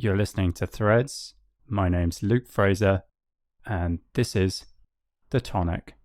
You're listening to Threads. My name's Luke Fraser, and this is The Tonic.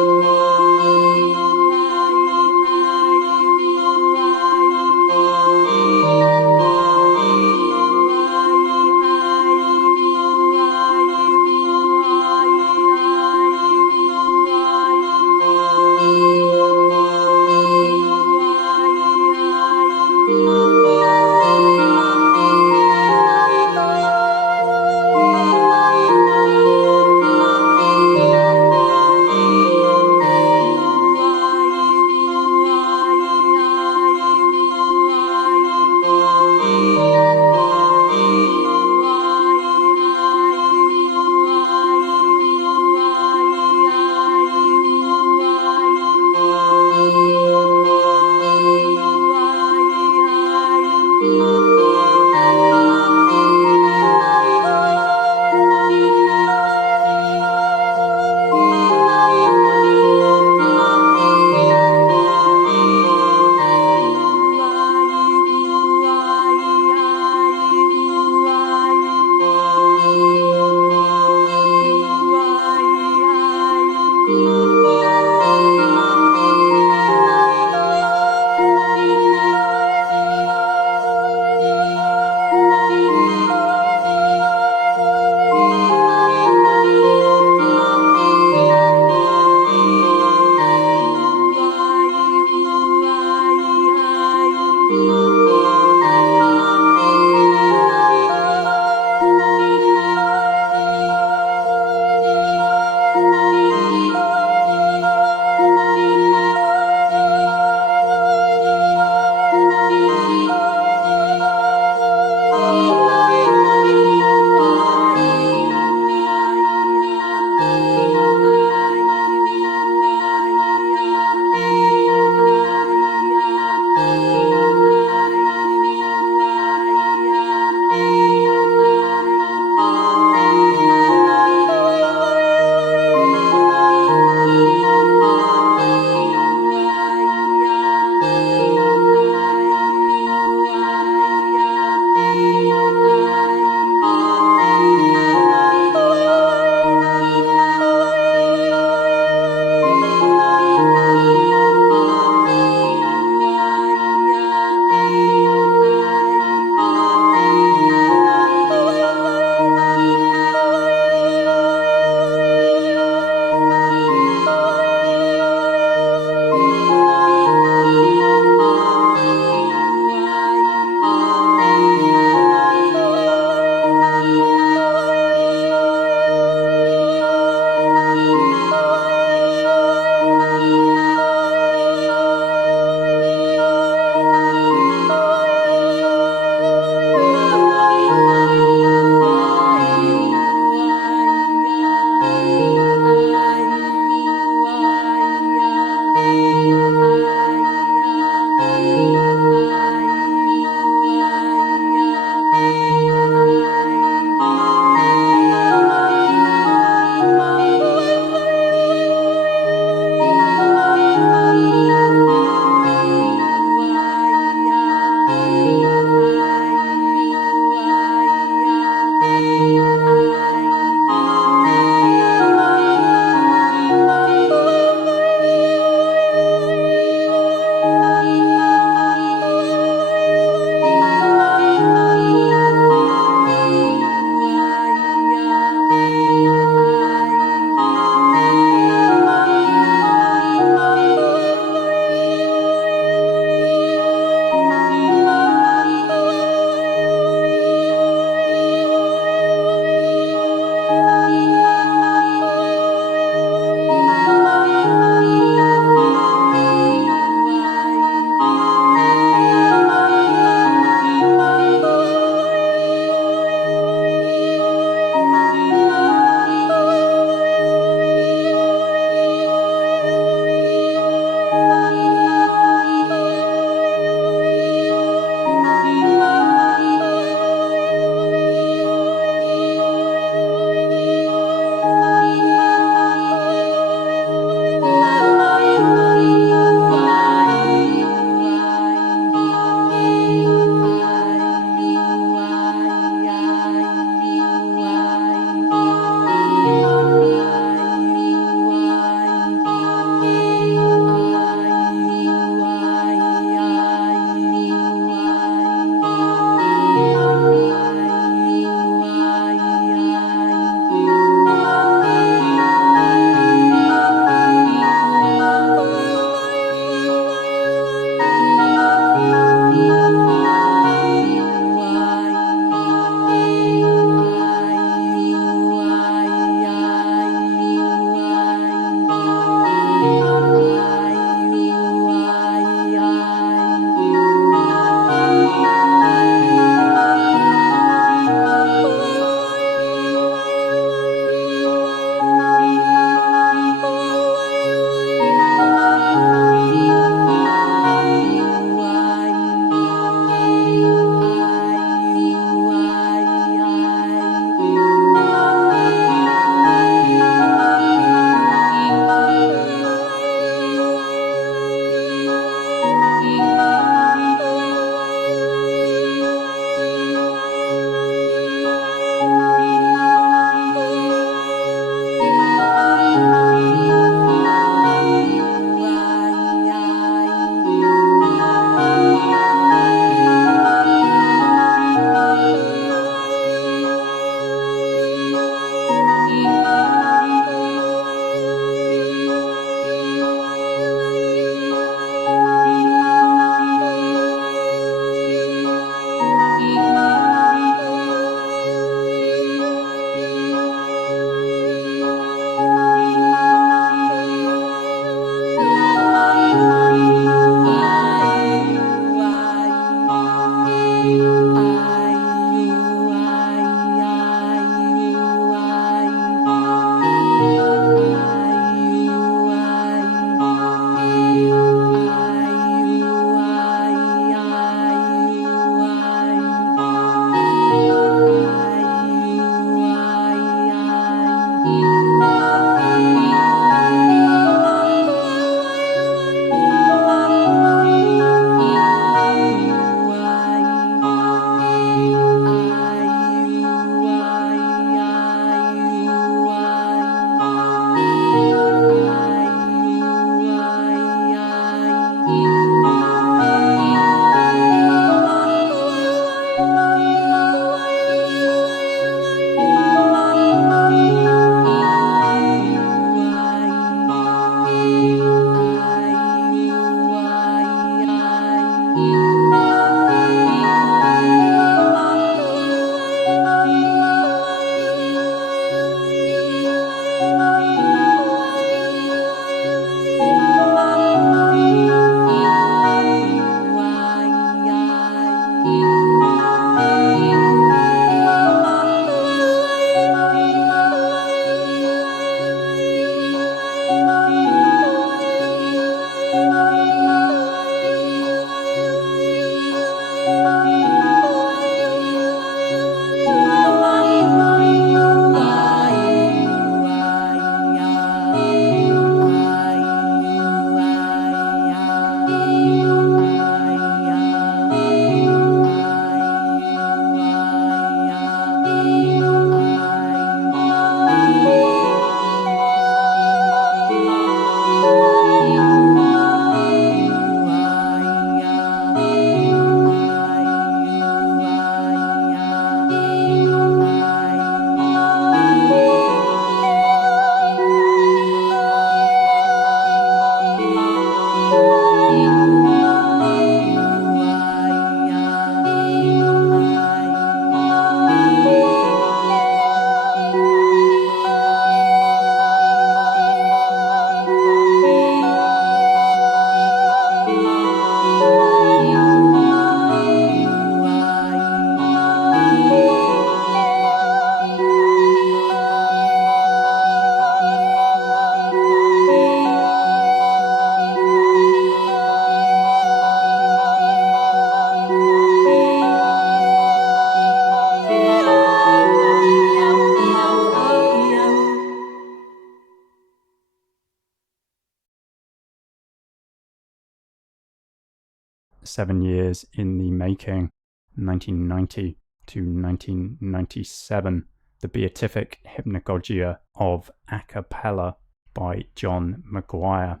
7 years in the making, 1990 to 1997, the beatific hypnagogia of a cappella by John Maguire.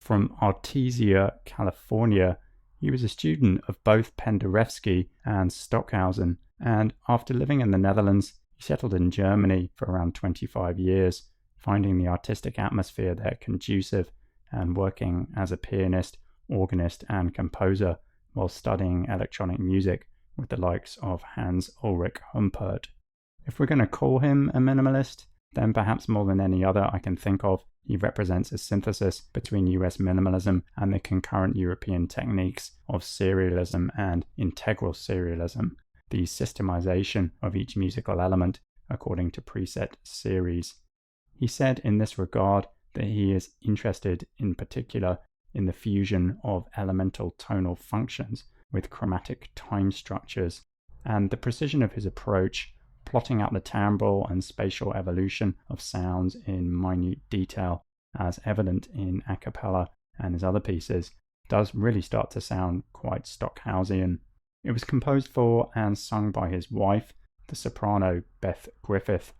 From Artesia, California, he was a student of both Penderecki and Stockhausen, and after living in the Netherlands, he settled in Germany for around 25 years, finding the artistic atmosphere there conducive and working as a pianist, organist, and composer while studying electronic music with the likes of Hans Ulrich Humpert. If we're going to call him a minimalist, then perhaps more than any other I can think of, he represents a synthesis between US minimalism and the concurrent European techniques of serialism and integral serialism, the systemization of each musical element according to preset series. He said in this regard that he is interested in particular in the fusion of elemental tonal functions with chromatic time structures, and the precision of his approach, plotting out the timbral and spatial evolution of sounds in minute detail, as evident in a cappella and his other pieces, does really start to sound quite Stockhausian. It was composed for and sung by his wife, the soprano Beth Griffith.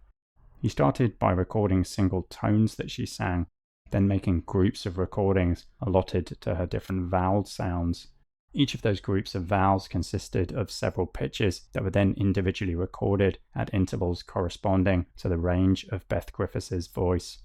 He started by recording single tones that she sang, then making groups of recordings allotted to her different vowel sounds. Each of those groups of vowels consisted of several pitches that were then individually recorded at intervals corresponding to the range of Beth Griffiths' voice.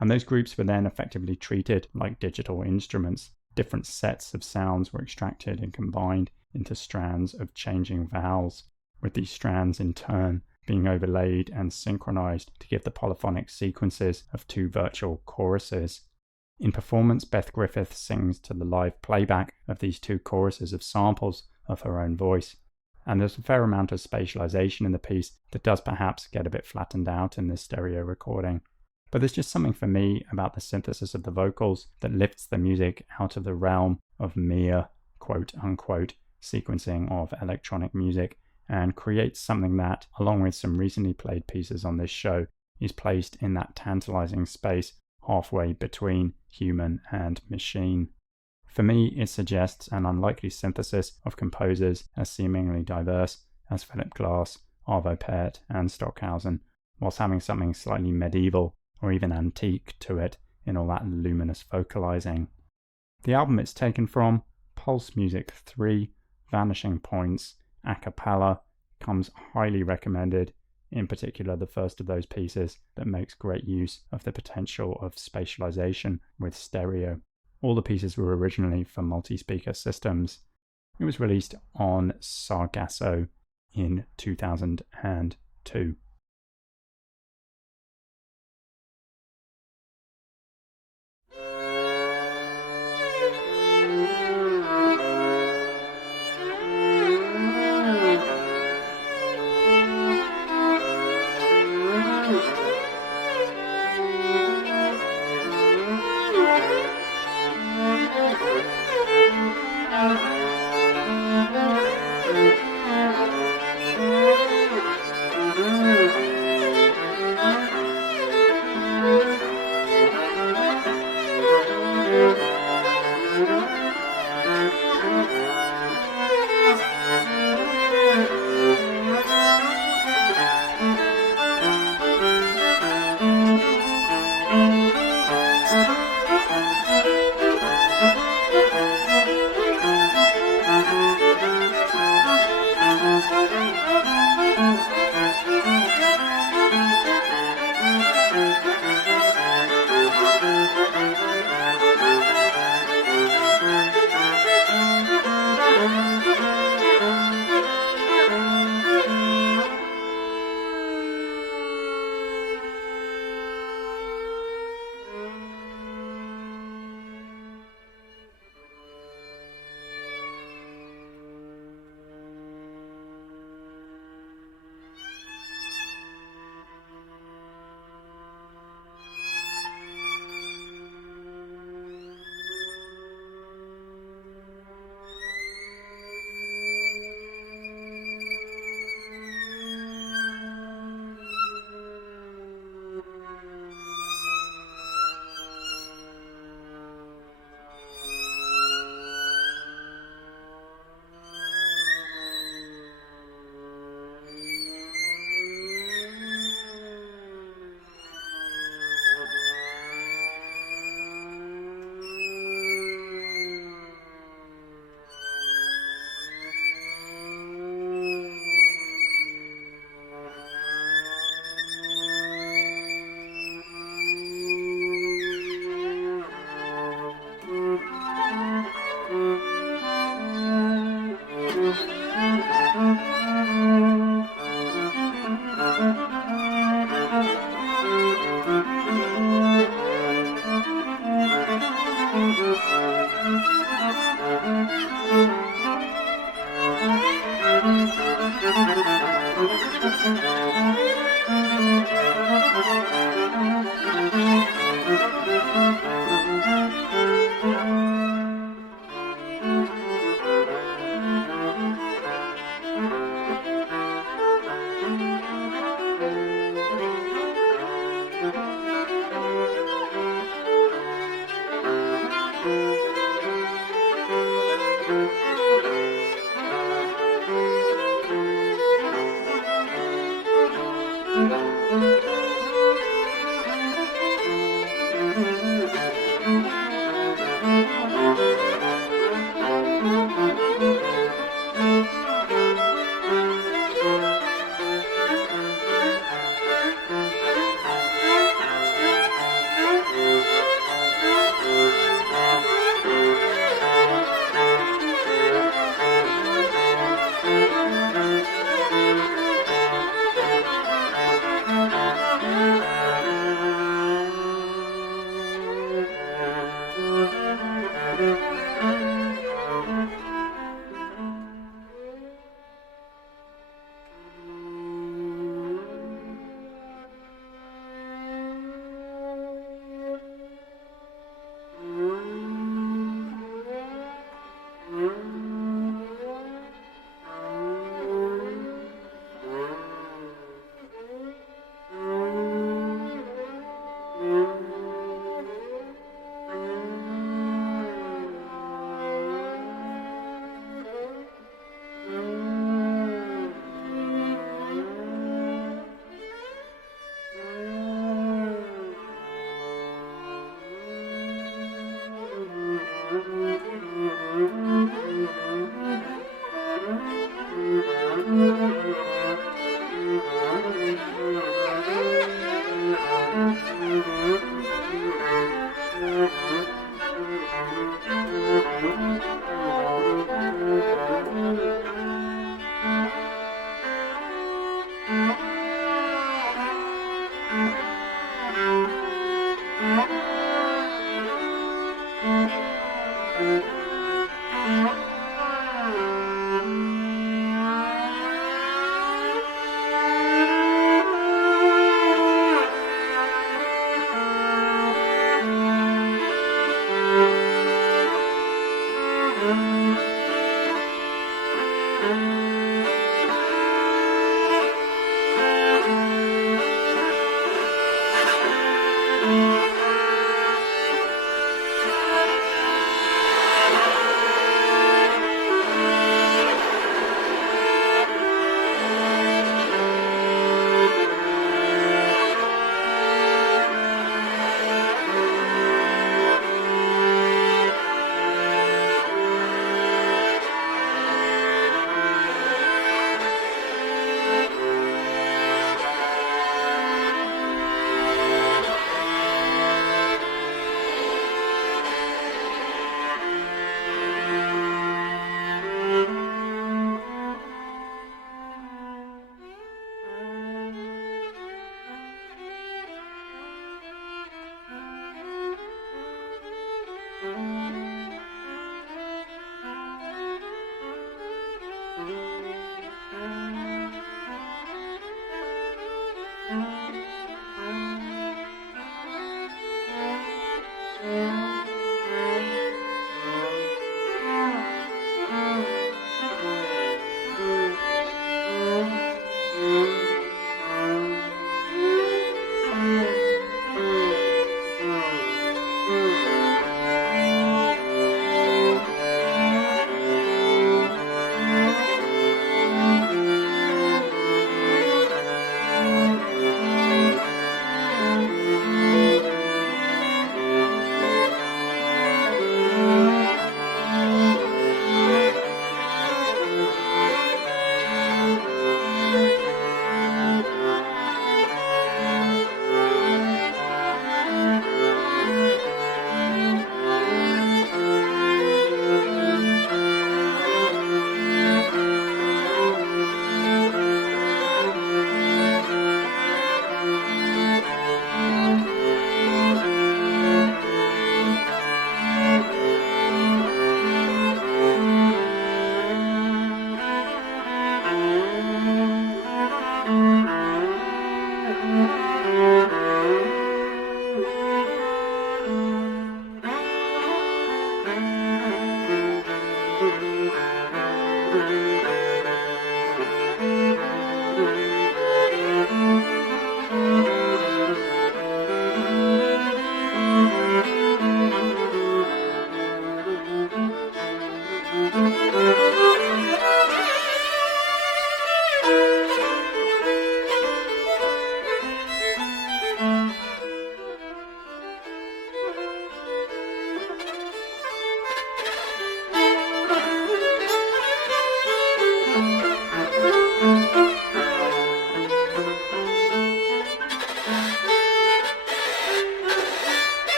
And those groups were then effectively treated like digital instruments. Different sets of sounds were extracted and combined into strands of changing vowels, with these strands in turn being overlaid and synchronized to give the polyphonic sequences of two virtual choruses. In performance, Beth Griffith sings to the live playback of these two choruses of samples of her own voice, and there's a fair amount of spatialization in the piece that does perhaps get a bit flattened out in this stereo recording. But there's just something for me about the synthesis of the vocals that lifts the music out of the realm of mere quote-unquote sequencing of electronic music and creates something that, along with some recently played pieces on this show, is placed in that tantalizing space halfway between human and machine. For me, it suggests an unlikely synthesis of composers as seemingly diverse as Philip Glass, Arvo Pärt, and Stockhausen, whilst having something slightly medieval or even antique to it in all that luminous vocalizing. The album it's taken from, Pulse Music 3, Vanishing Points, a cappella, comes highly recommended, in particular the first of those pieces that makes great use of the potential of spatialization with stereo. All the pieces were originally for multi-speaker systems. It was released on Sargasso in 2002. Mm-hmm.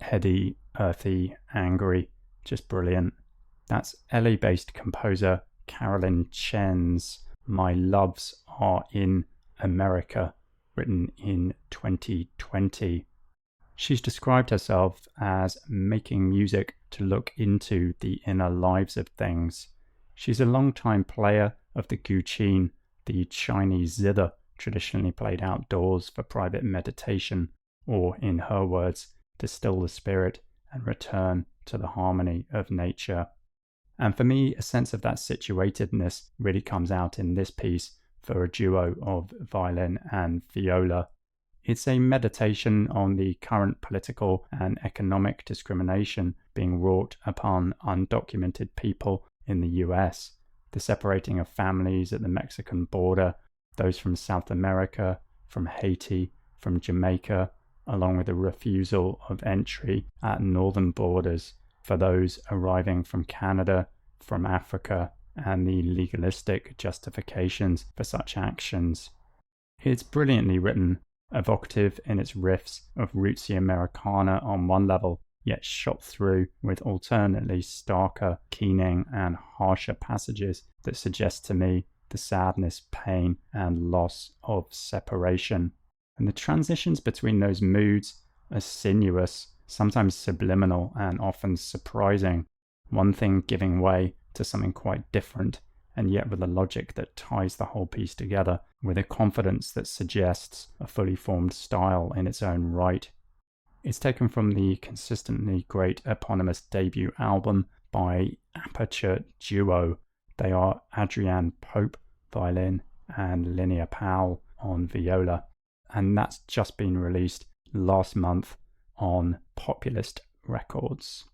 heady, earthy, angry, just brilliant. That's LA-based composer Carolyn Chen's My Loves Are in America, written in 2020. She's described herself as making music to look into the inner lives of things. She's a longtime player of the guqin, the Chinese zither traditionally played outdoors for private meditation, or in her words, to still the spirit and return to the harmony of nature. And for me, a sense of that situatedness really comes out in this piece for a duo of violin and viola. It's a meditation on the current political and economic discrimination being wrought upon undocumented people in the US, the separating of families at the Mexican border, those from South America, from Haiti, from Jamaica, along with the refusal of entry at northern borders for those arriving from Canada, from Africa, and the legalistic justifications for such actions. It's brilliantly written, evocative in its riffs of rootsy Americana on one level, yet shot through with alternately starker, keening, and harsher passages that suggest to me the sadness, pain, and loss of separation. And the transitions between those moods are sinuous, sometimes subliminal, and often surprising. One thing giving way to something quite different, and yet with a logic that ties the whole piece together, with a confidence that suggests a fully formed style in its own right. It's taken from the consistently great eponymous debut album by Aperture Duo. They are Adrienne Pope, violin, and Linnea Powell on viola. And that's just been released last month on Populist Records.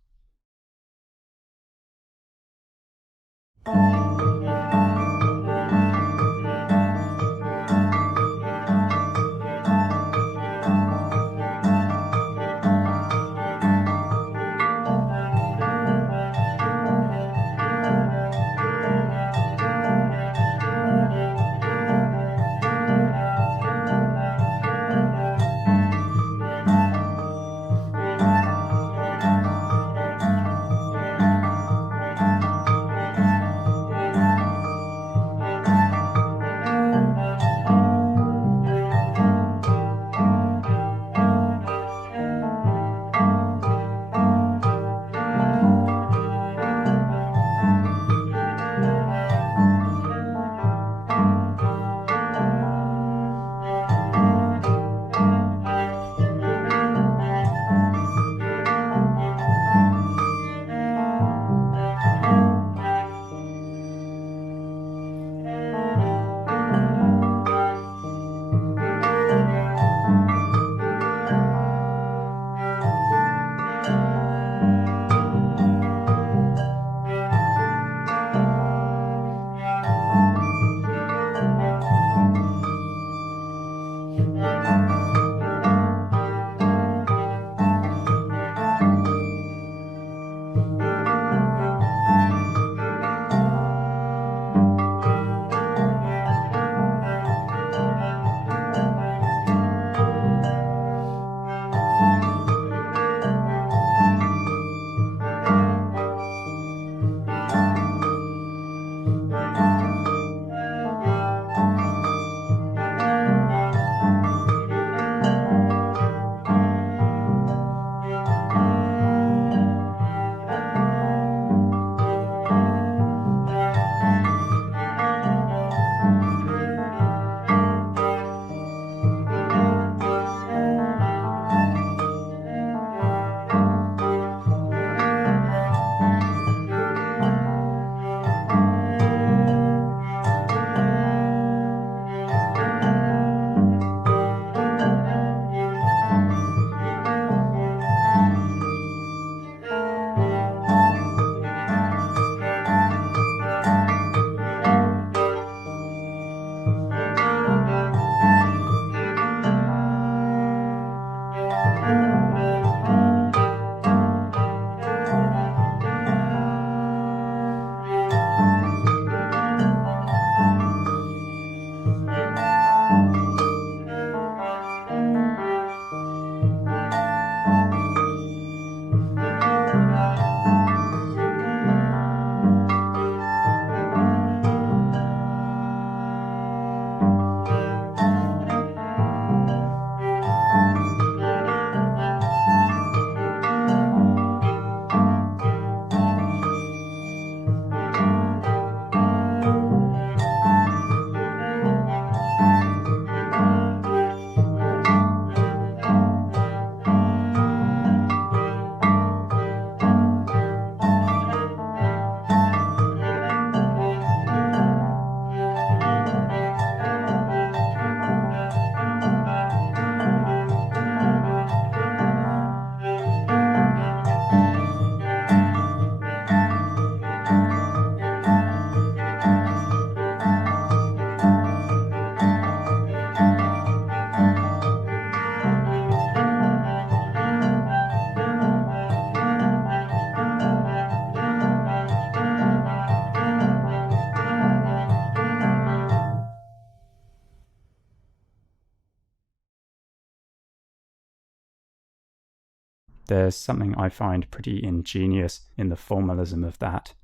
There's something I find pretty ingenious in the formalism of that.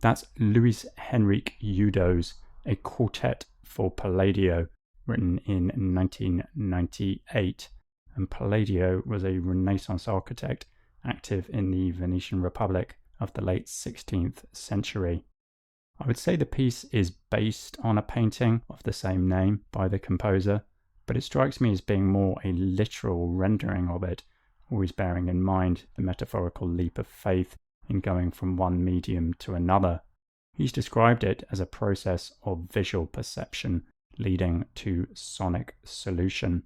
That's Louis Henrik Udo's A Quartet for Palladio, written in 1998. And Palladio was a Renaissance architect active in the Venetian Republic of the late 16th century. I would say the piece is based on a painting of the same name by the composer, but it strikes me as being more a literal rendering of it, always bearing in mind the metaphorical leap of faith in going from one medium to another. He's described it as a process of visual perception leading to sonic solution.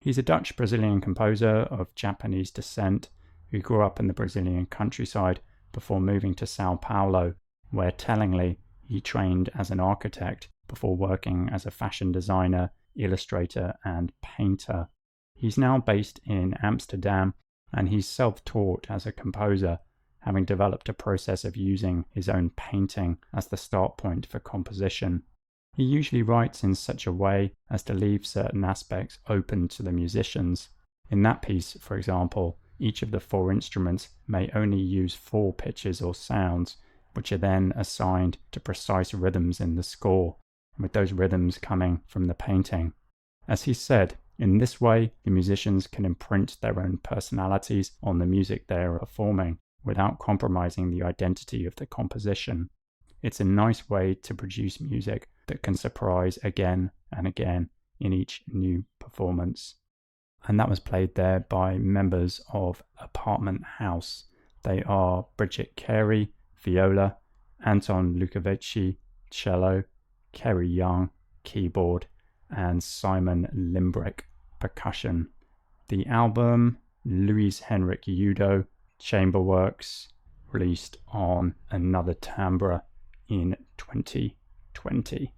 He's a Dutch-Brazilian composer of Japanese descent who grew up in the Brazilian countryside before moving to Sao Paulo, where tellingly he trained as an architect before working as a fashion designer, illustrator, and painter. He's now based in Amsterdam, and he's self-taught as a composer, having developed a process of using his own painting as the start point for composition. He usually writes in such a way as to leave certain aspects open to the musicians. In that piece, for example, each of the 4 instruments may only use 4 pitches or sounds, which are then assigned to precise rhythms in the score, with those rhythms coming from the painting. As he said, in this way, the musicians can imprint their own personalities on the music they are performing without compromising the identity of the composition. It's a nice way to produce music that can surprise again and again in each new performance. And that was played there by members of Apartment House. They are Bridget Carey, viola, Anton Lukovici, cello, Kerry Young, keyboard, and Simon Limbrick, percussion. The album, Louis Henrik Udo, Chamberworks, released on Another Timbre in 2020.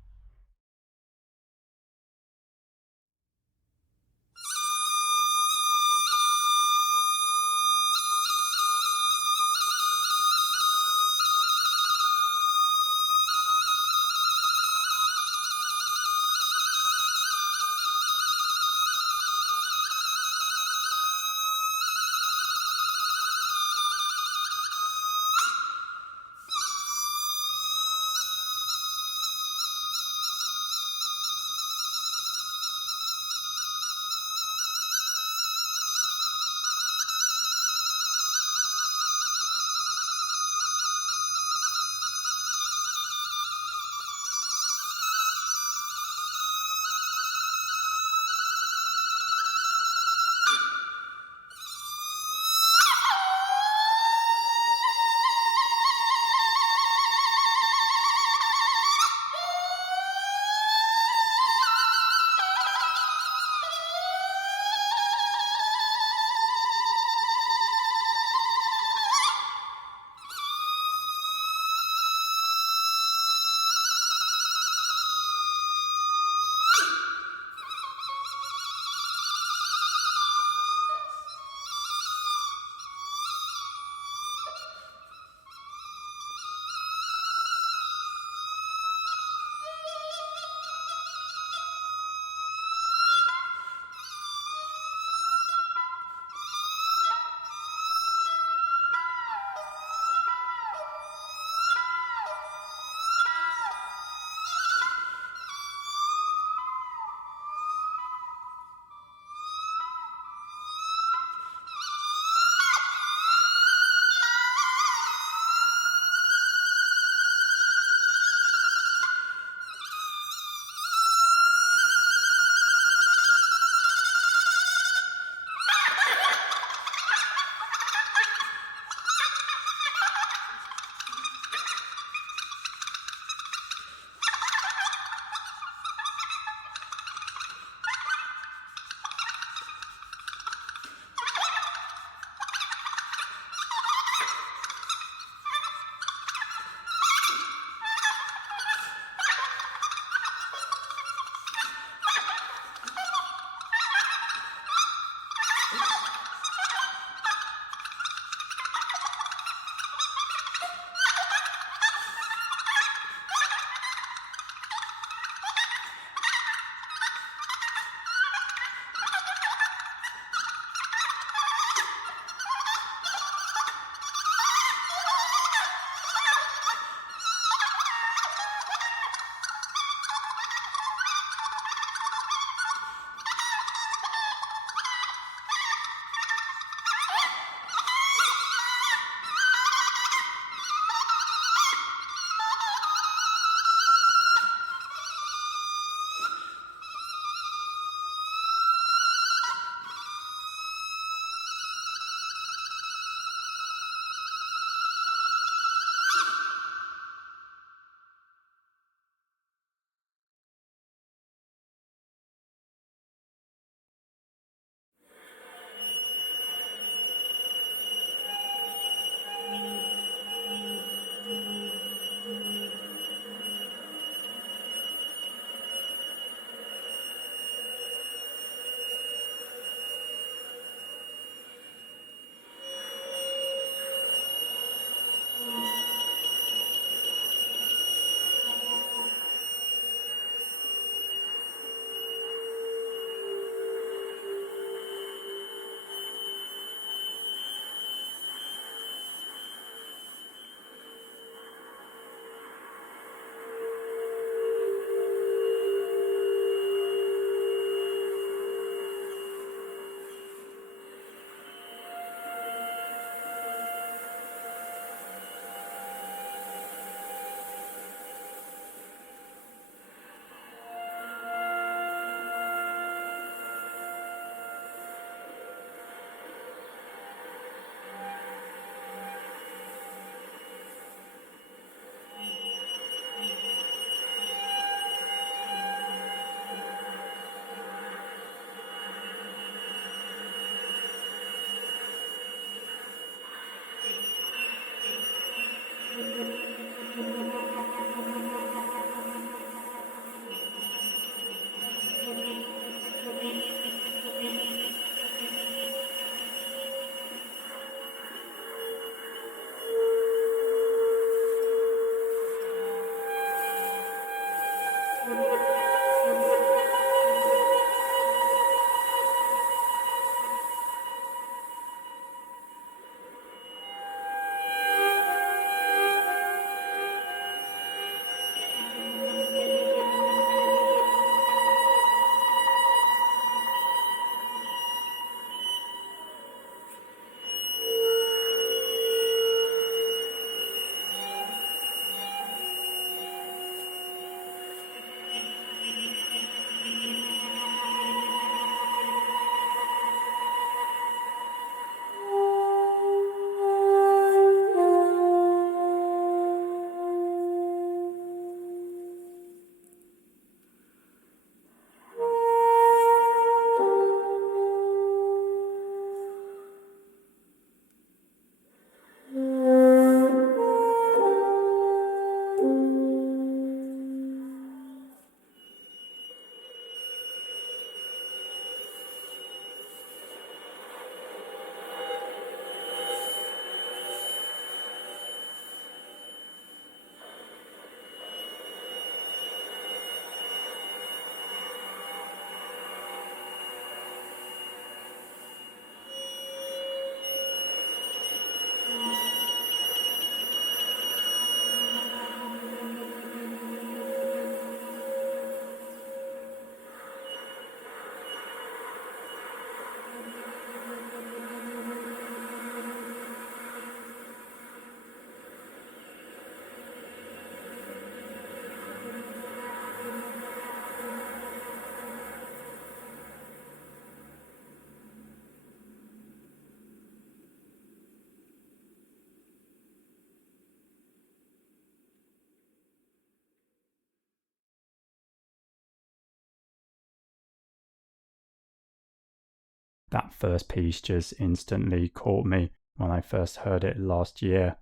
That first piece just instantly caught me when I first heard it last year,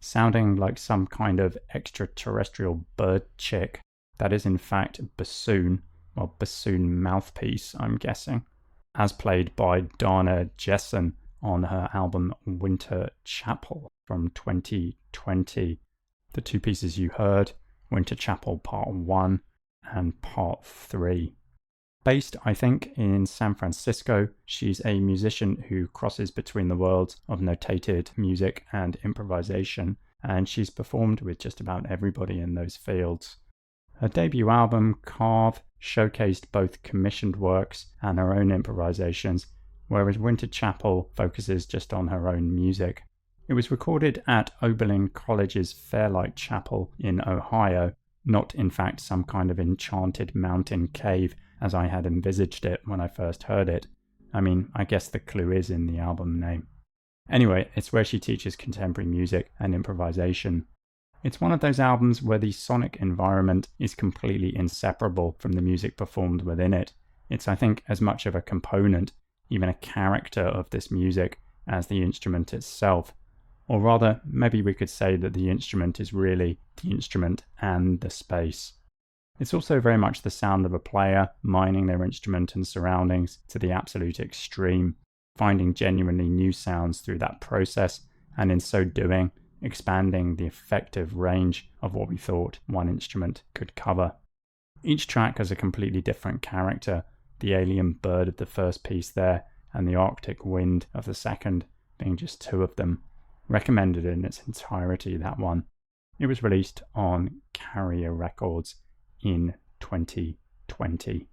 sounding like some kind of extraterrestrial bird chick that is in fact bassoon, or bassoon mouthpiece, I'm guessing, as played by Dana Jessen on her album Winter Chapel from 2020. The two pieces you heard, Winter Chapel Part 1 and Part 3. Based, I think, in San Francisco, she's a musician who crosses between the worlds of notated music and improvisation, and she's performed with just about everybody in those fields. Her debut album, Carve, showcased both commissioned works and her own improvisations, whereas Winter Chapel focuses just on her own music. It was recorded at Oberlin College's Fairlight Chapel in Ohio, not in fact some kind of enchanted mountain cave as I had envisaged it when I first heard it. I mean, I guess the clue is in the album name. Anyway, it's where she teaches contemporary music and improvisation. It's one of those albums where the sonic environment is completely inseparable from the music performed within it. It's, I think, as much of a component, even a character of this music, as the instrument itself. Or rather, maybe we could say that the instrument is really the instrument and the space. It's also very much the sound of a player mining their instrument and surroundings to the absolute extreme, finding genuinely new sounds through that process, and in so doing, expanding the effective range of what we thought one instrument could cover. Each track has a completely different character, the alien bird of the first piece there, and the Arctic wind of the second, being just two of them. Recommended in its entirety, that one. It was released on Carrier Records in 2020.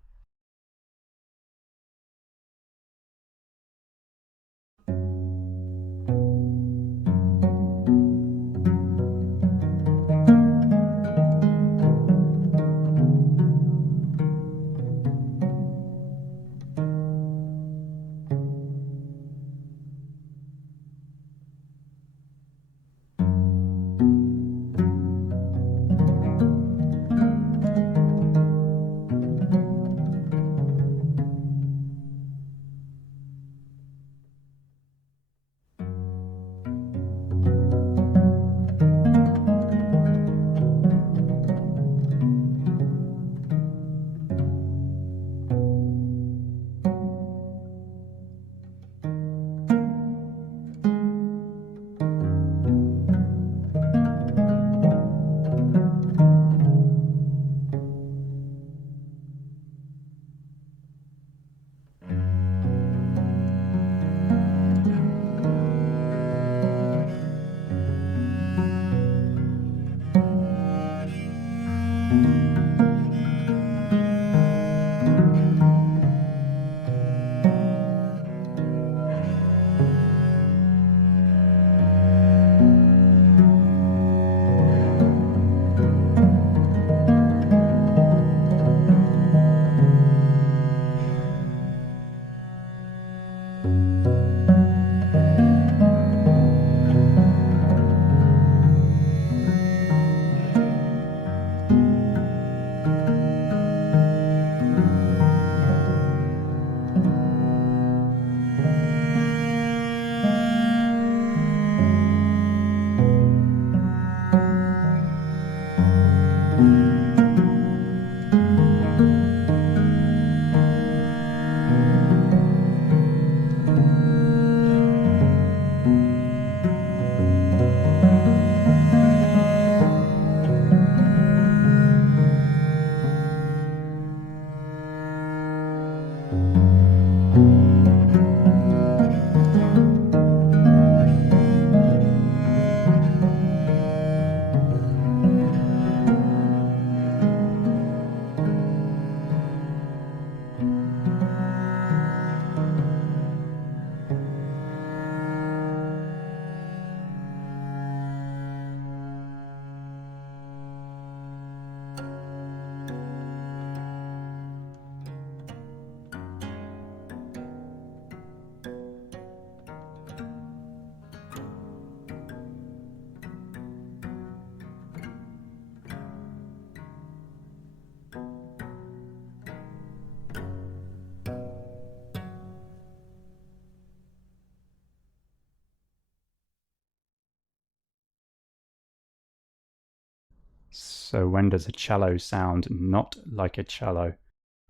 So when does a cello sound not like a cello?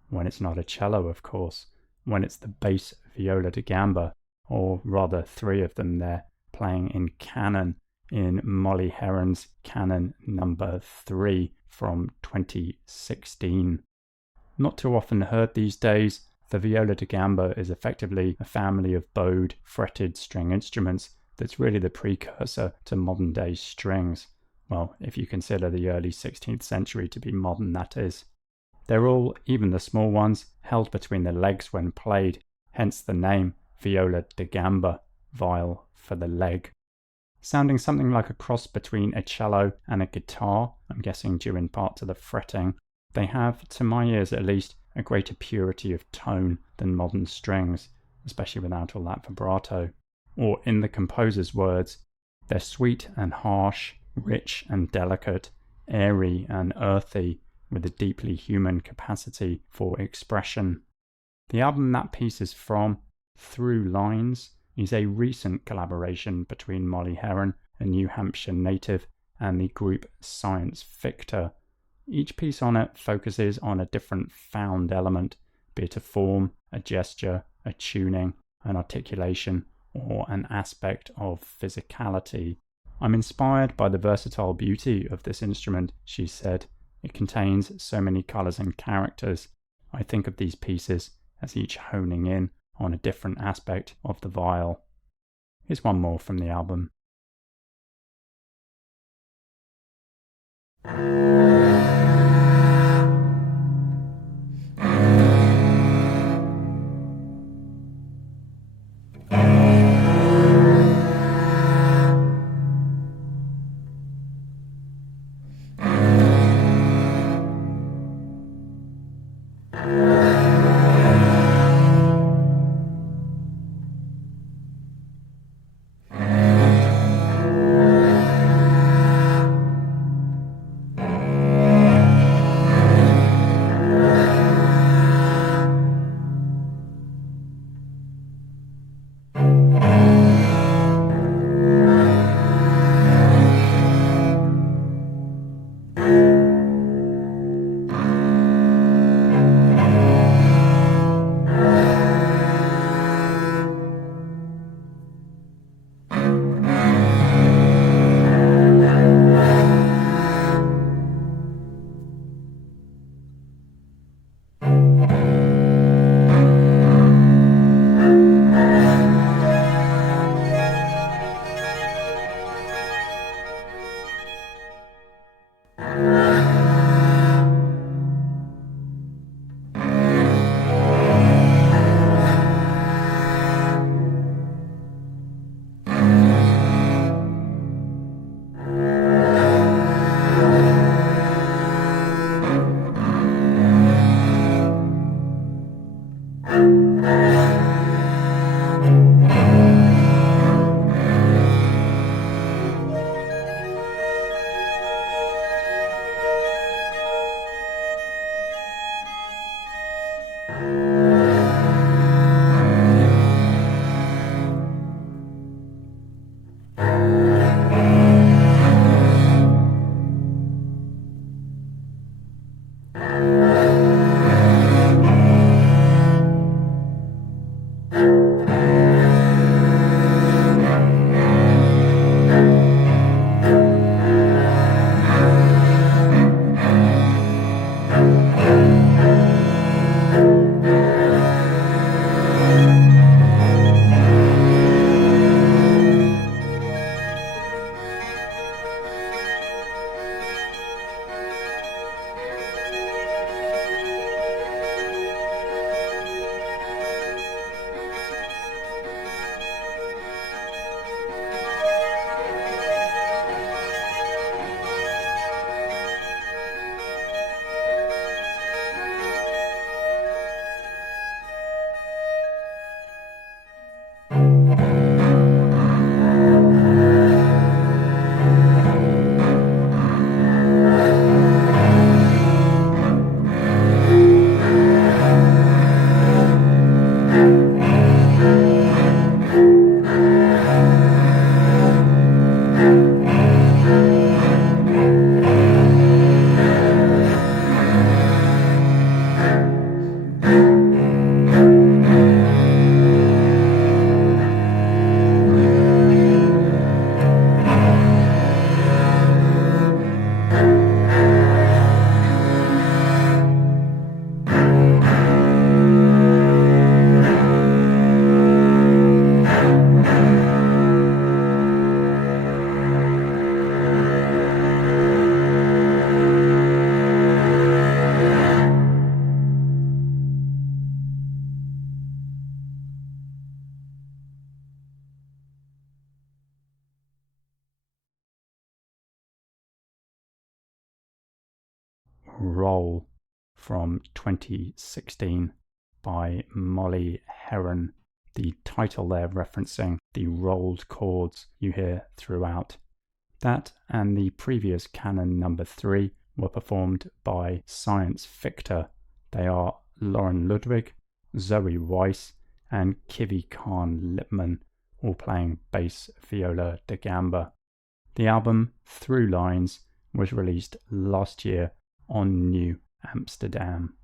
When it's not a cello, of course. When it's the bass viola da gamba, or rather three of them there, playing in canon in Molly Heron's Canon number 3 from 2016. Not too often heard these days, the viola da gamba is effectively a family of bowed, fretted string instruments that's really the precursor to modern day strings. Well, if you consider the early 16th century to be modern, that is. They're all, even the small ones, held between the legs when played, hence the name viola da gamba, viol for the leg. Sounding something like a cross between a cello and a guitar, I'm guessing due in part to the fretting, they have, to my ears at least, a greater purity of tone than modern strings, especially without all that vibrato. Or in the composer's words, they're sweet and harsh, rich and delicate, airy and earthy, with a deeply human capacity for expression. The album that piece is from, Through Lines, is a recent collaboration between Molly Heron, a New Hampshire native, and the group Science Fictor. Each piece on it focuses on a different found element, be it a form, a gesture, a tuning, an articulation, or an aspect of physicality. I'm inspired by the versatile beauty of this instrument, she said. It contains so many colours and characters. I think of these pieces as each honing in on a different aspect of the viol. Here's one more from the album. Roll from 2016 by Molly Heron. The title there referencing the rolled chords you hear throughout. That and the previous Canon number 3 were performed by Science Fictor. They are Lauren Ludwig, Zoe Weiss, and Kivi Khan Lipman, all playing bass viola da gamba. The album Through Lines was released last year on New Amsterdam.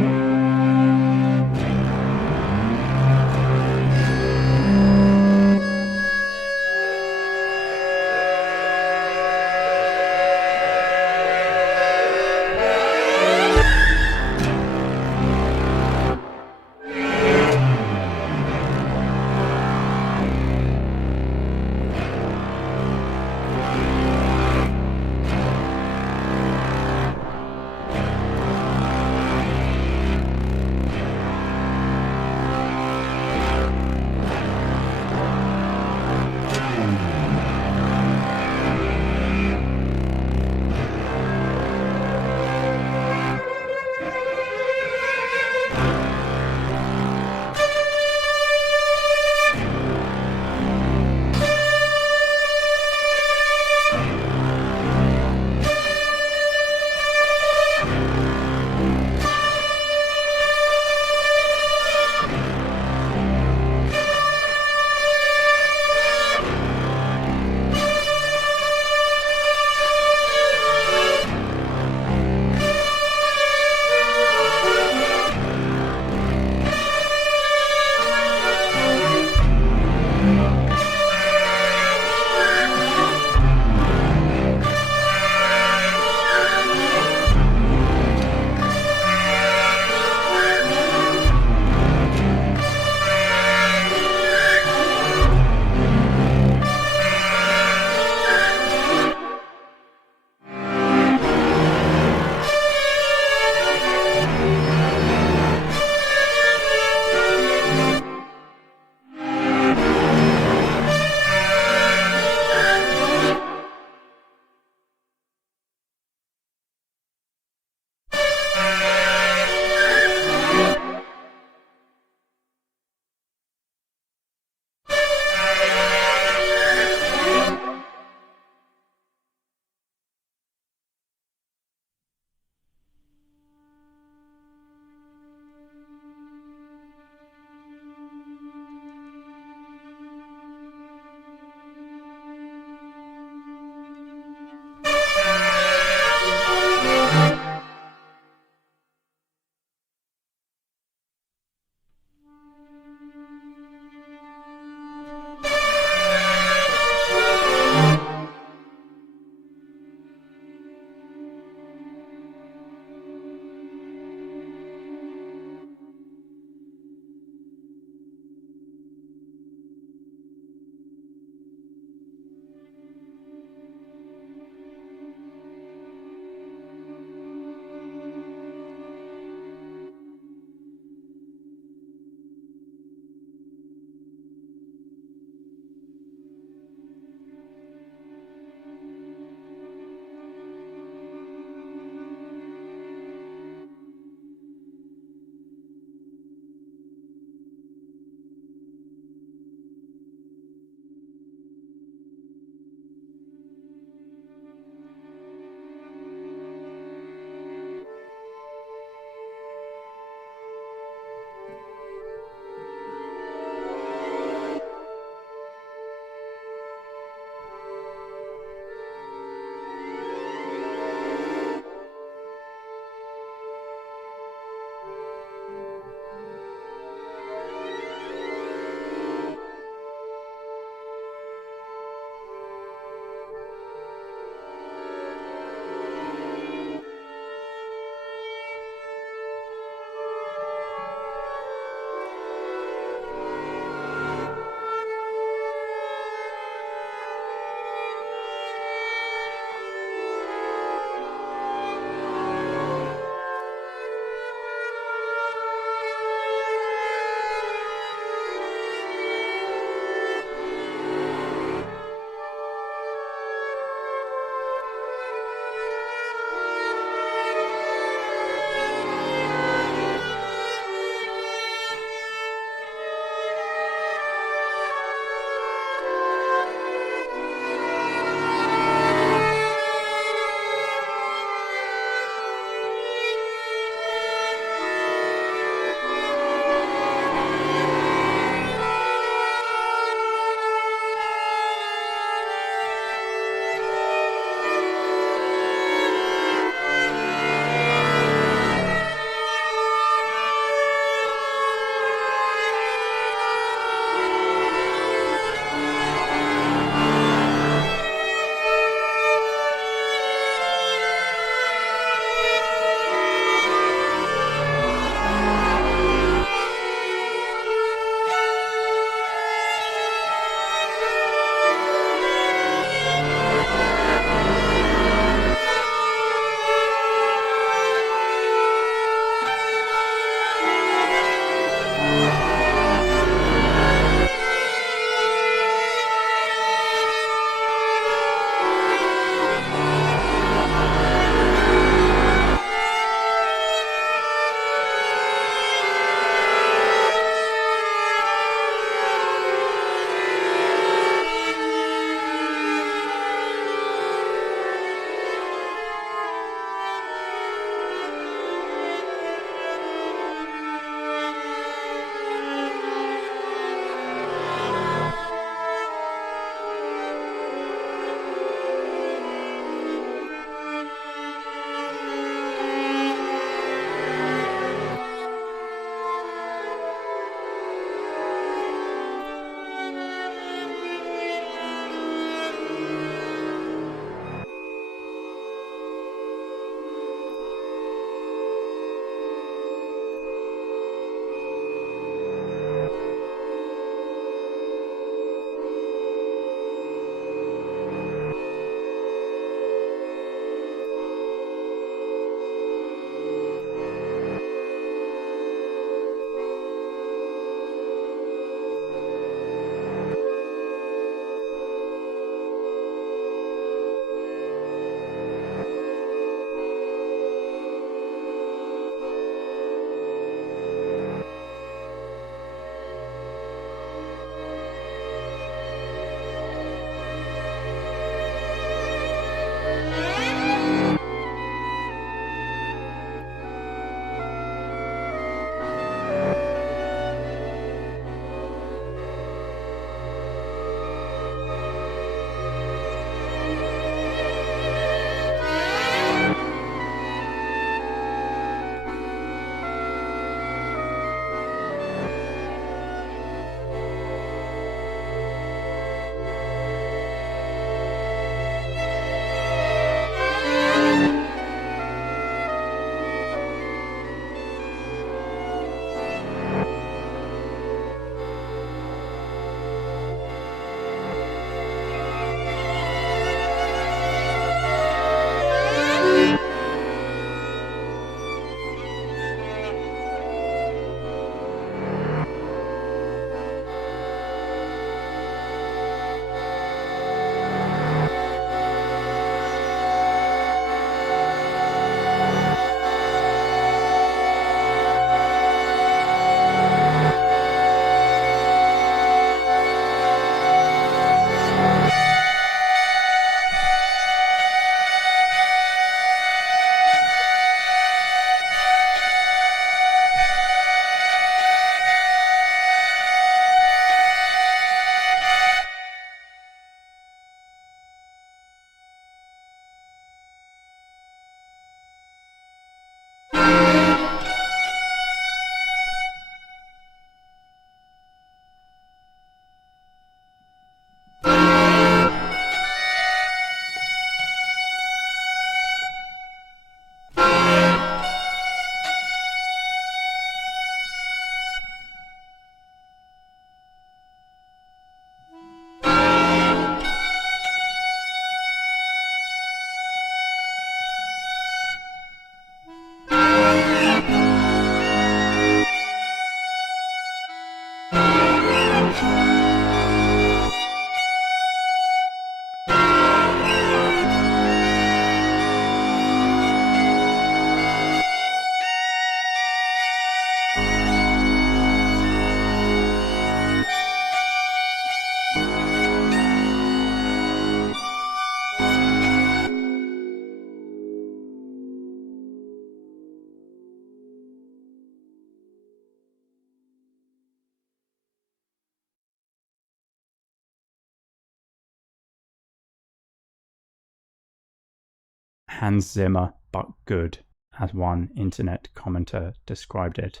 Hans Zimmer, but good, as one internet commenter described it.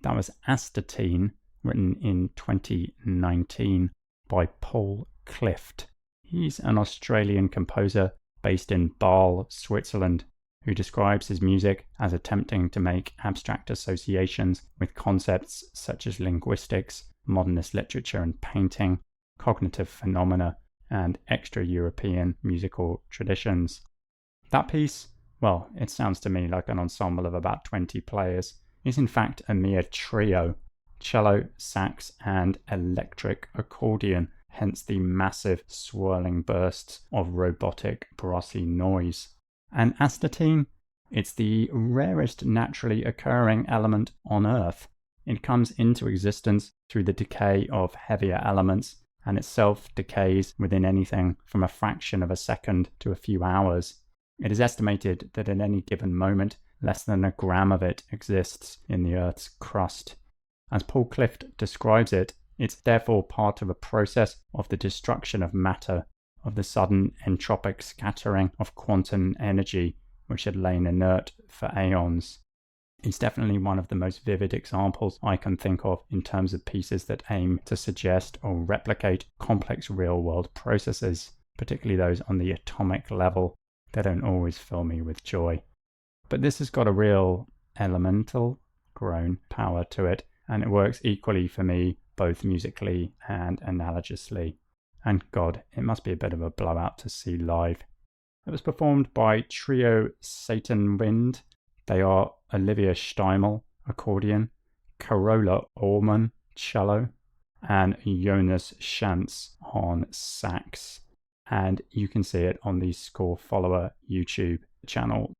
That was Astatine, written in 2019 by Paul Clift. He's an Australian composer based in Basel, Switzerland, who describes his music as attempting to make abstract associations with concepts such as linguistics, modernist literature and painting, cognitive phenomena, and extra-European musical traditions. That piece, well, it sounds to me like an ensemble of about 20 players, is in fact a mere trio: cello, sax, and electric accordion, hence the massive swirling bursts of robotic brassy noise. And astatine, it's the rarest naturally occurring element on Earth. It comes into existence through the decay of heavier elements, and itself decays within anything from a fraction of a second to a few hours. It is estimated that at any given moment, less than a gram of it exists in the Earth's crust. As Paul Clift describes it, it's therefore part of a process of the destruction of matter, of the sudden entropic scattering of quantum energy, which had lain inert for aeons. It's definitely one of the most vivid examples I can think of in terms of pieces that aim to suggest or replicate complex real-world processes, particularly those on the atomic level. They don't always fill me with joy. But this has got a real elemental grown power to it, and it works equally for me both musically and analogously. And God, it must be a bit of a blowout to see live. It was performed by Trio Satan Wind. They are Olivia Steimel, accordion, Carola Orman, cello, and Jonas Schanz on sax. And you can see it on the Score Follower YouTube channel.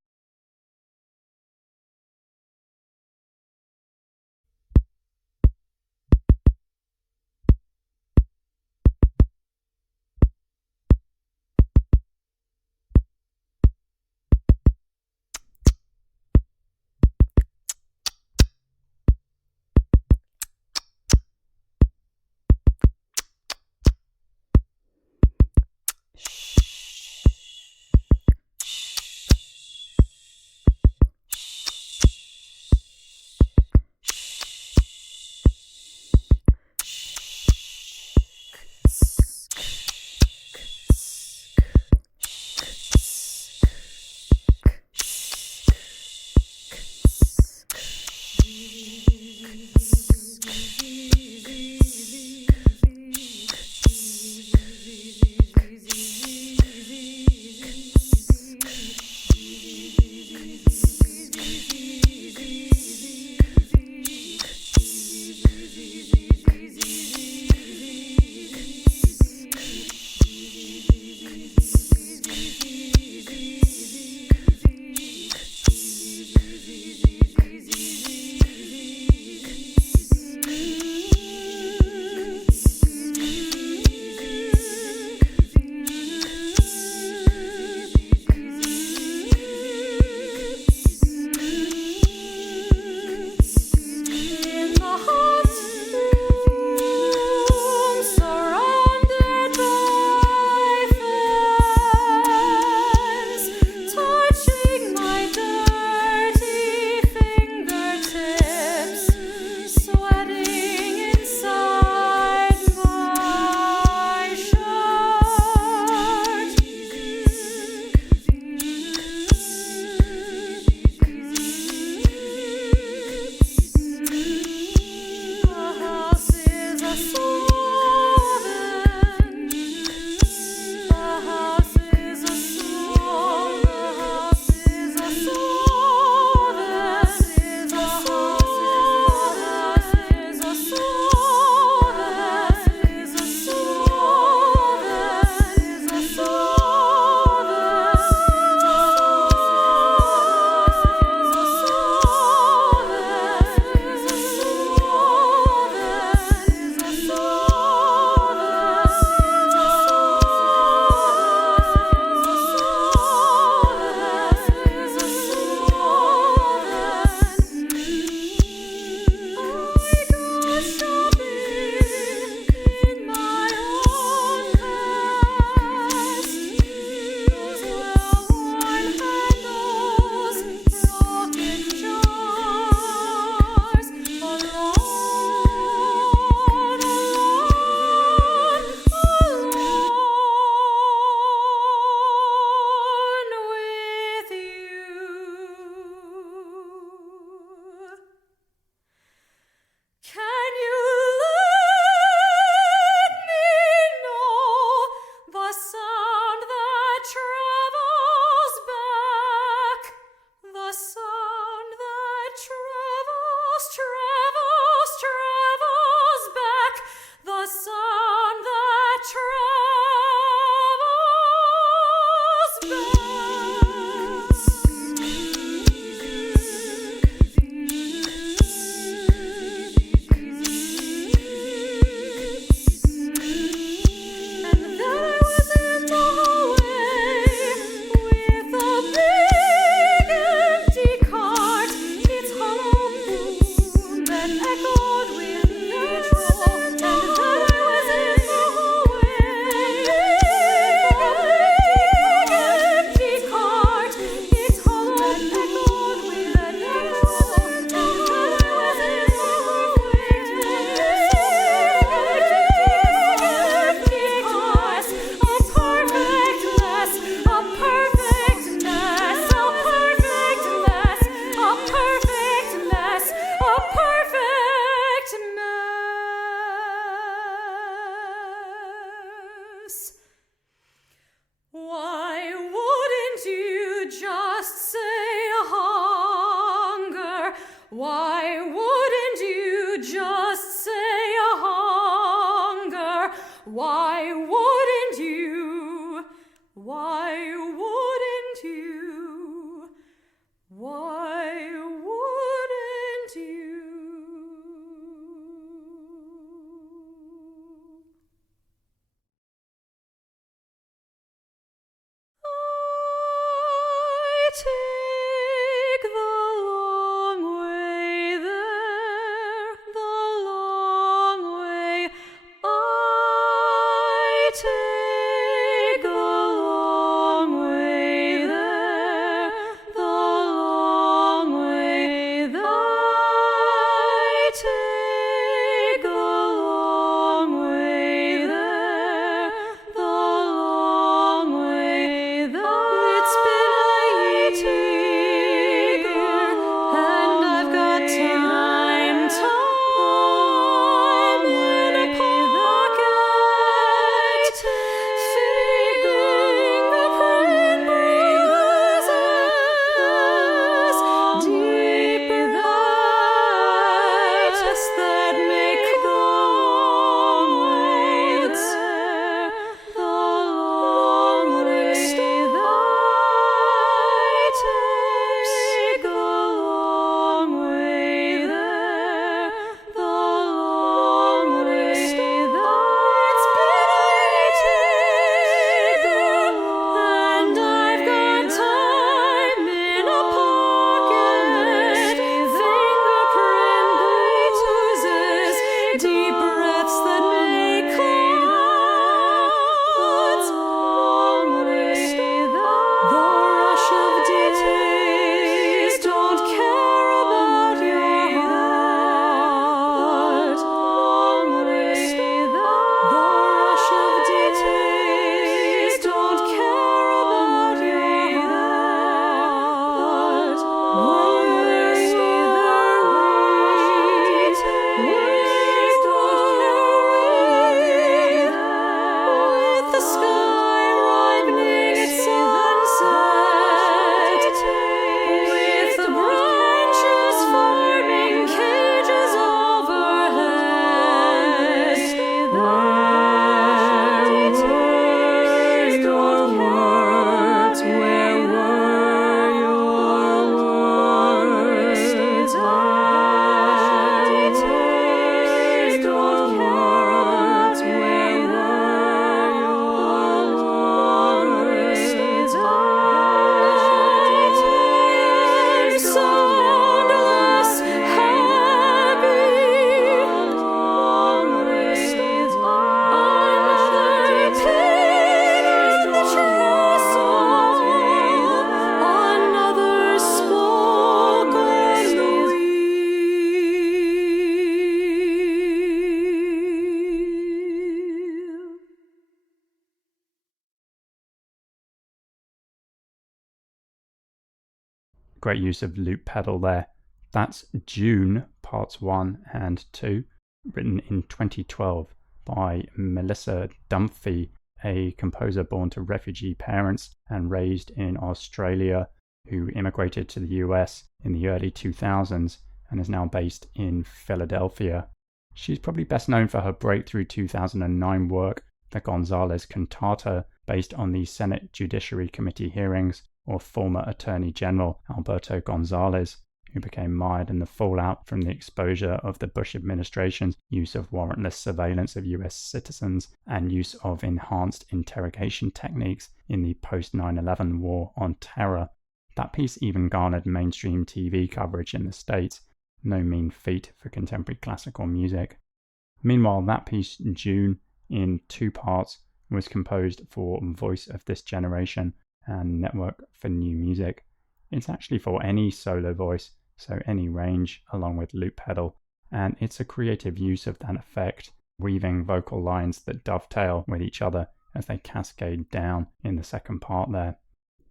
Why wouldn't you just say a hunger? Why wouldn't you? Why wouldn't you? Why wouldn't you? I take the long way there, the long way. I take the long way there, the long way. I take the long way there, the long way. It's been a year, and I've got time in a pocket, fingerprint bruises, deep breaths that make the long way there, the long way. Take the long way there, the long way. It's been and I've got time in a pocket, fingerprint bruises, deep breaths that make clouds. The rush of days don't care about your heart. The rush of days don't care about your heart. Waste the with the sky ripening at sunset, with the branches forming cages overhead. Where were your words? I take your words. Where were your words? I'm soundless, happy. Another pig in the trestle, another spoke on the wheel. Great use of loop pedal there. That's June, parts 1 and 2, written in 2012 by Melissa Dunphy, a composer born to refugee parents and raised in Australia, who immigrated to the US in the early 2000s and is now based in Philadelphia. She's probably best known for her breakthrough 2009 work, the Gonzalez Cantata, based on the Senate Judiciary Committee hearings of former Attorney General Alberto Gonzalez, who became mired in the fallout from the exposure of the Bush administration's use of warrantless surveillance of US citizens and use of enhanced interrogation techniques in the post-9/11 war on terror. That piece even garnered mainstream TV coverage in the States, no mean feat for contemporary classical music. Meanwhile, that piece, June, in 2 parts, was composed for Voice of This Generation and Network for New Music. It's actually for any solo voice, so any range, along with loop pedal, and it's a creative use of that effect, weaving vocal lines that dovetail with each other as they cascade down in the second part there.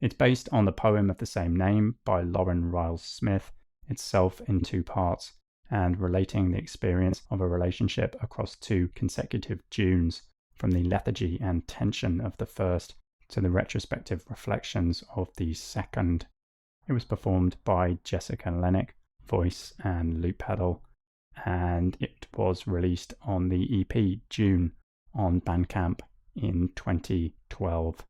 It's based on the poem of the same name by Lauren Riles Smith, itself in 2 parts, and relating the experience of a relationship across 2 consecutive Junes, from the lethargy and tension of the first to the retrospective reflections of the second. It was performed by Jessica Lennox voice and loop pedal, and it was released on the EP June on Bandcamp in 2012.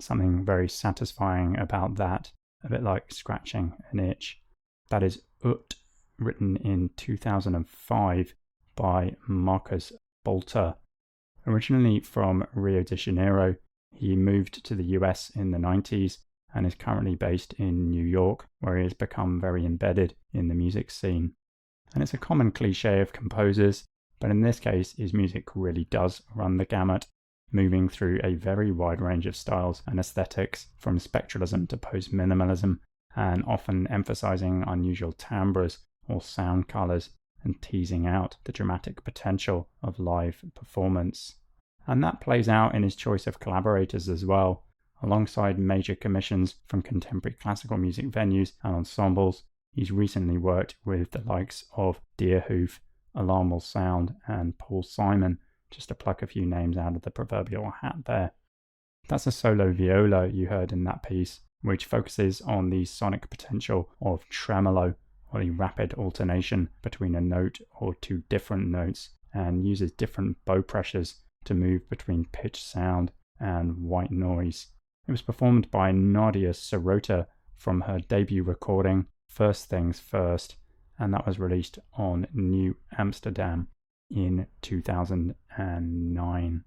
something very satisfying about that, a bit like scratching an itch. That is Ut, written in 2005 by Marcus Bolter. Originally from Rio de Janeiro, he moved to the US in the 90s and is currently based in New York, where he has become very embedded in the music scene. And it's a common cliche of composers, but in this case his music really does run the gamut, moving through a very wide range of styles and aesthetics, from spectralism to post-minimalism, and often emphasizing unusual timbres or sound colors and teasing out the dramatic potential of live performance. And that plays out in his choice of collaborators as well. Alongside major commissions from contemporary classical music venues and ensembles, he's recently worked with the likes of Deerhoof, Alarm Will Sound, and Paul Simon, just to pluck a few names out of the proverbial hat there. That's a solo viola you heard in that piece, which focuses on the sonic potential of tremolo, or the rapid alternation between a note or two different notes, and uses different bow pressures to move between pitch sound and white noise. It was performed by Nadia Sirota from her debut recording, First Things First, and that was released on New Amsterdam in 2009.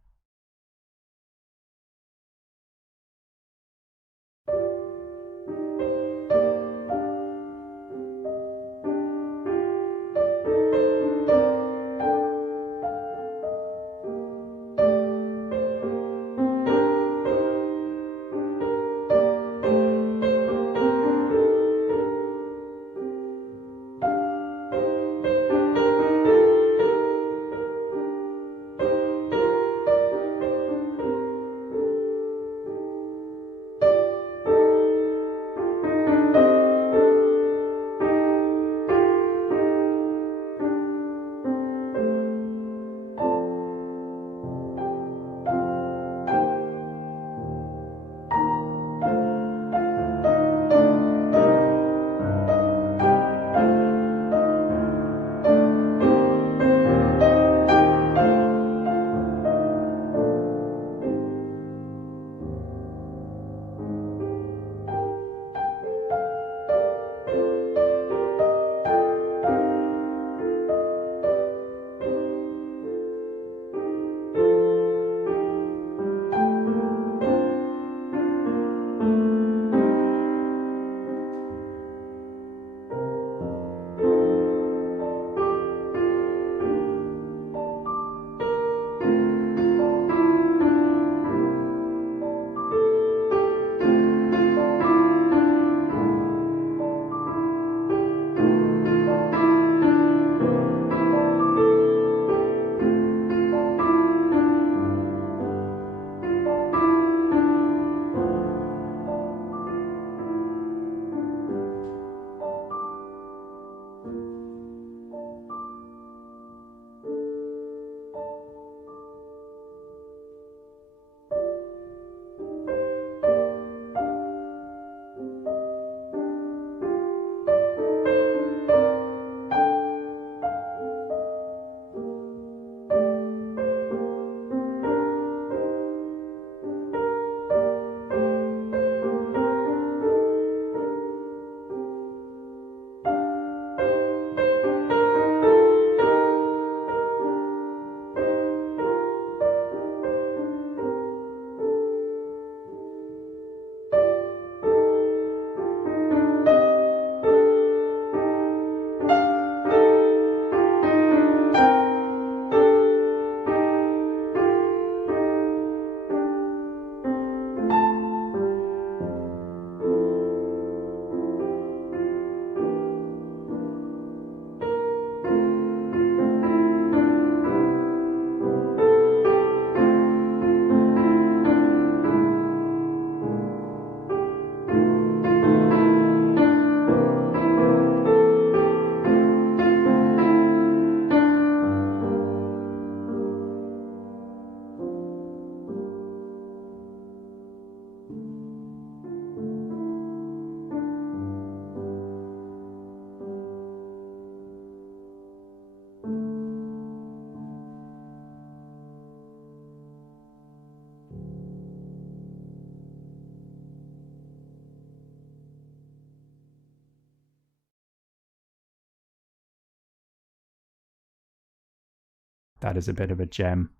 That is a bit of a gem.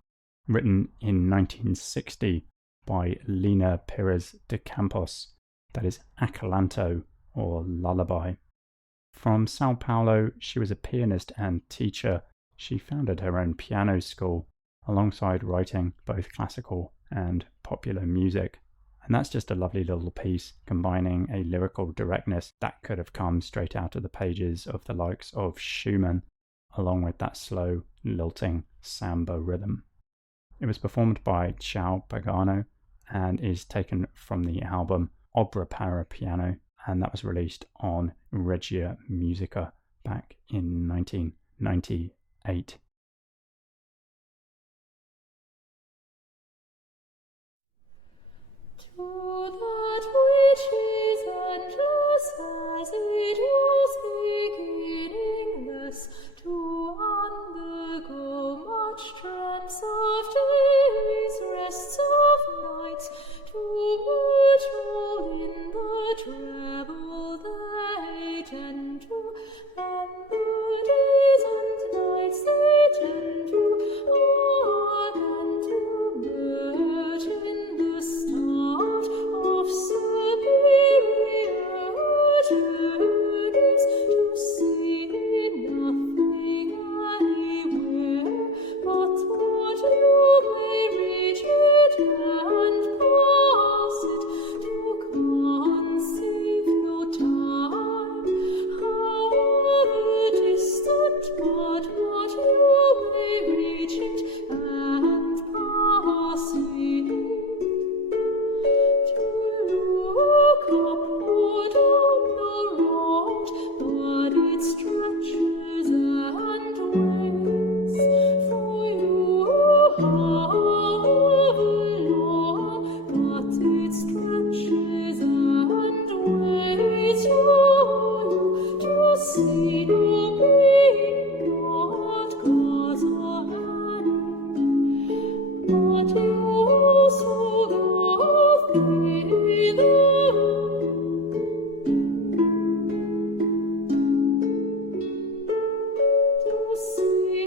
Written in 1960 by Lina Pires de Campos. That is Acalanto, or Lullaby. From Sao Paulo, she was a pianist and teacher. She founded her own piano school, alongside writing both classical and popular music. And that's just a lovely little piece, combining a lyrical directness that could have come straight out of the pages of the likes of Schumann, along with that slow, lilting samba rhythm. It was performed by Ciao Pagano and is taken from the album Opera para Piano, and that was released on Regia Musica back in 1998. To that which is endless as it was beginningless, to undergo much trance of days, rests of nights, to merge all in the treble they tend to, and the days and nights they tend to again to merge in the start of superior journeys, to see nothing anywhere but what you may reach it and pass it, to conceive no time, however distant, but what you may reach it and pass it, to look upward on the road, but it stretches and waits for you, however long, but it stretches and waits for you, to see no being not God's of any, but you also go thither. To see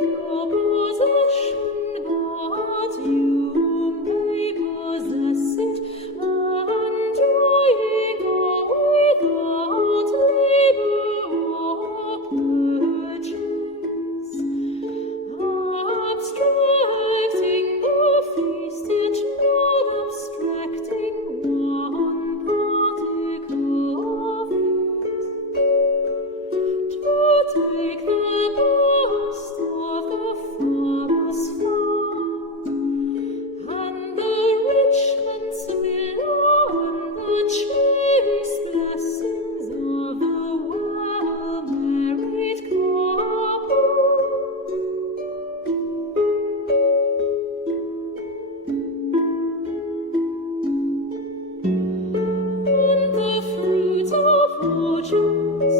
no possession, but you may possess it, enjoying all without labor or purchase, abstracting the feast, yet not abstracting one particle of it, to take the best of the farmer's farm, and the rich and similar, and the chaste blessings of the well-married couple. And the fruits of orchards,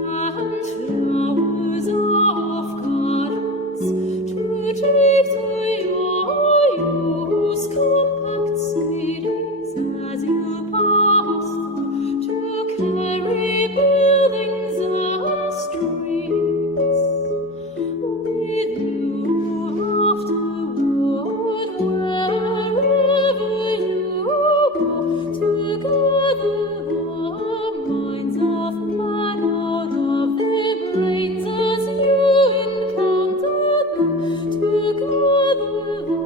and flowers of gardens, to take to your use compact cities as you pass through, to carry buildings and streets with you afterward, wherever you go, to gather the minds of man out of their brains as you encounter them, to gather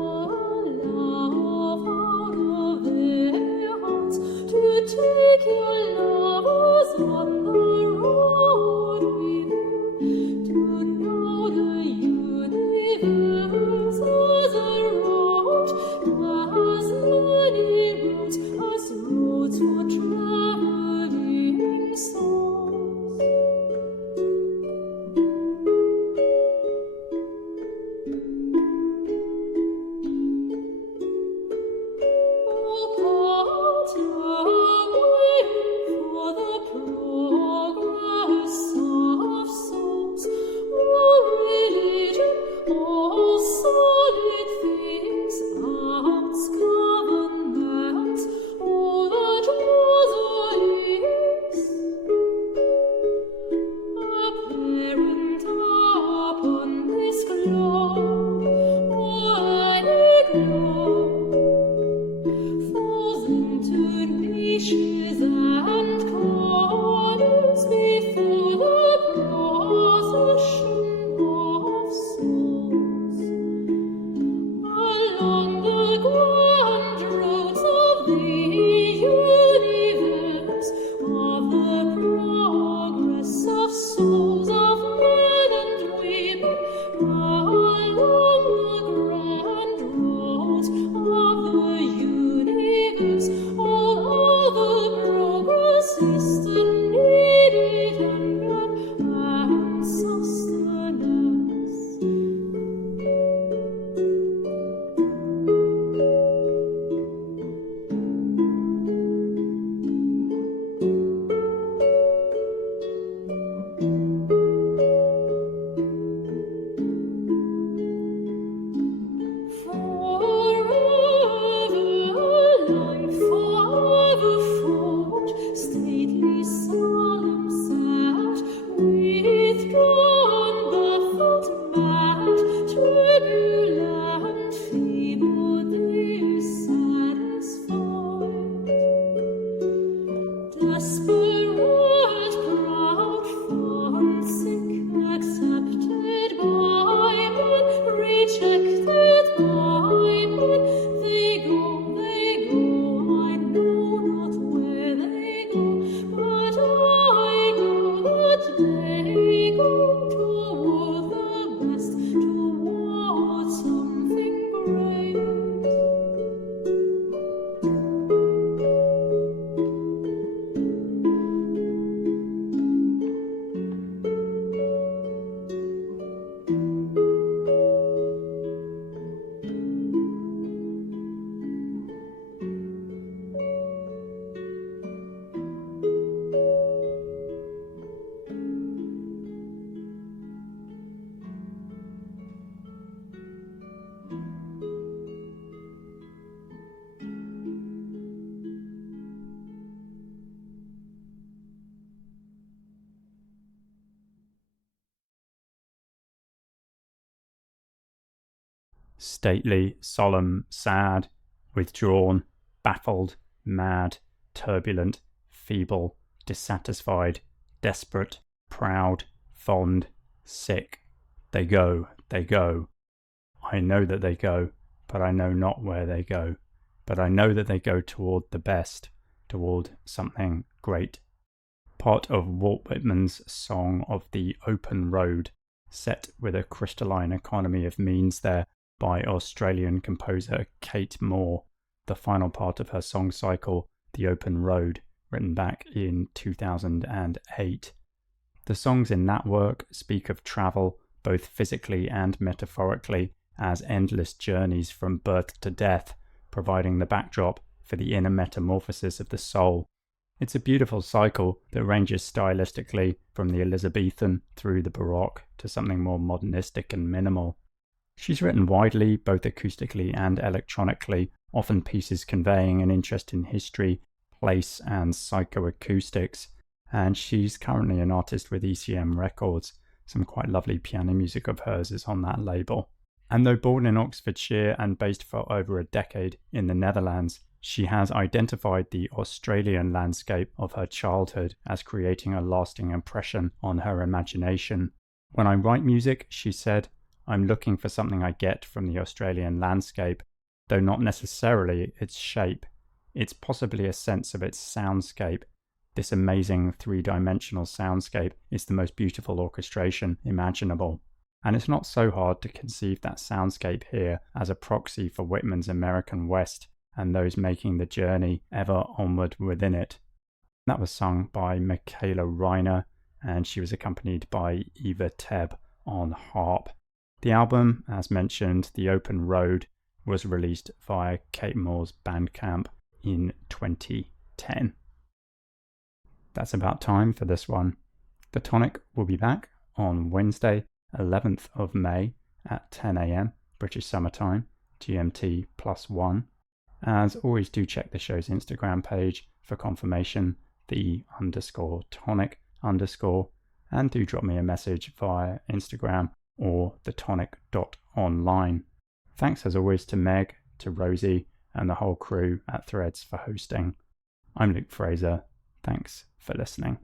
stately, solemn, sad, withdrawn, baffled, mad, turbulent, feeble, dissatisfied, desperate, proud, fond, sick. They go, they go. I know that they go, but I know not where they go. But I know that they go toward the best, toward something great. Part of Walt Whitman's song of the open road, set with a crystalline economy of means there by Australian composer Kate Moore, the final part of her song cycle, The Open Road, written back in 2008. The songs in that work speak of travel, both physically and metaphorically, as endless journeys from birth to death, providing the backdrop for the inner metamorphosis of the soul. It's a beautiful cycle that ranges stylistically from the Elizabethan through the Baroque to something more modernistic and minimal. She's written widely, both acoustically and electronically, often pieces conveying an interest in history, place, and psychoacoustics, and she's currently an artist with ECM Records. Some quite lovely piano music of hers is on that label. And though born in Oxfordshire and based for over a decade in the Netherlands, she has identified the Australian landscape of her childhood as creating a lasting impression on her imagination. When I write music, she said, I'm looking for something I get from the Australian landscape, though not necessarily its shape. It's possibly a sense of its soundscape. This amazing three-dimensional soundscape is the most beautiful orchestration imaginable. And it's not so hard to conceive that soundscape here as a proxy for Whitman's American West and those making the journey ever onward within it. That was sung by Michaela Reiner, and she was accompanied by Eva Tebb on harp. The album, as mentioned, The Open Road, was released via Kate Moore's Bandcamp in 2010. That's about time for this one. The Tonic will be back on Wednesday, 11th of May at 10 a.m. British Summer Time, GMT +1. As always, do check the show's Instagram page for confirmation, _tonic_, and do drop me a message via Instagram or thetonic.online. Thanks as always to Meg, to Rosie, and the whole crew at Threads for hosting. I'm Luke Fraser. Thanks for listening.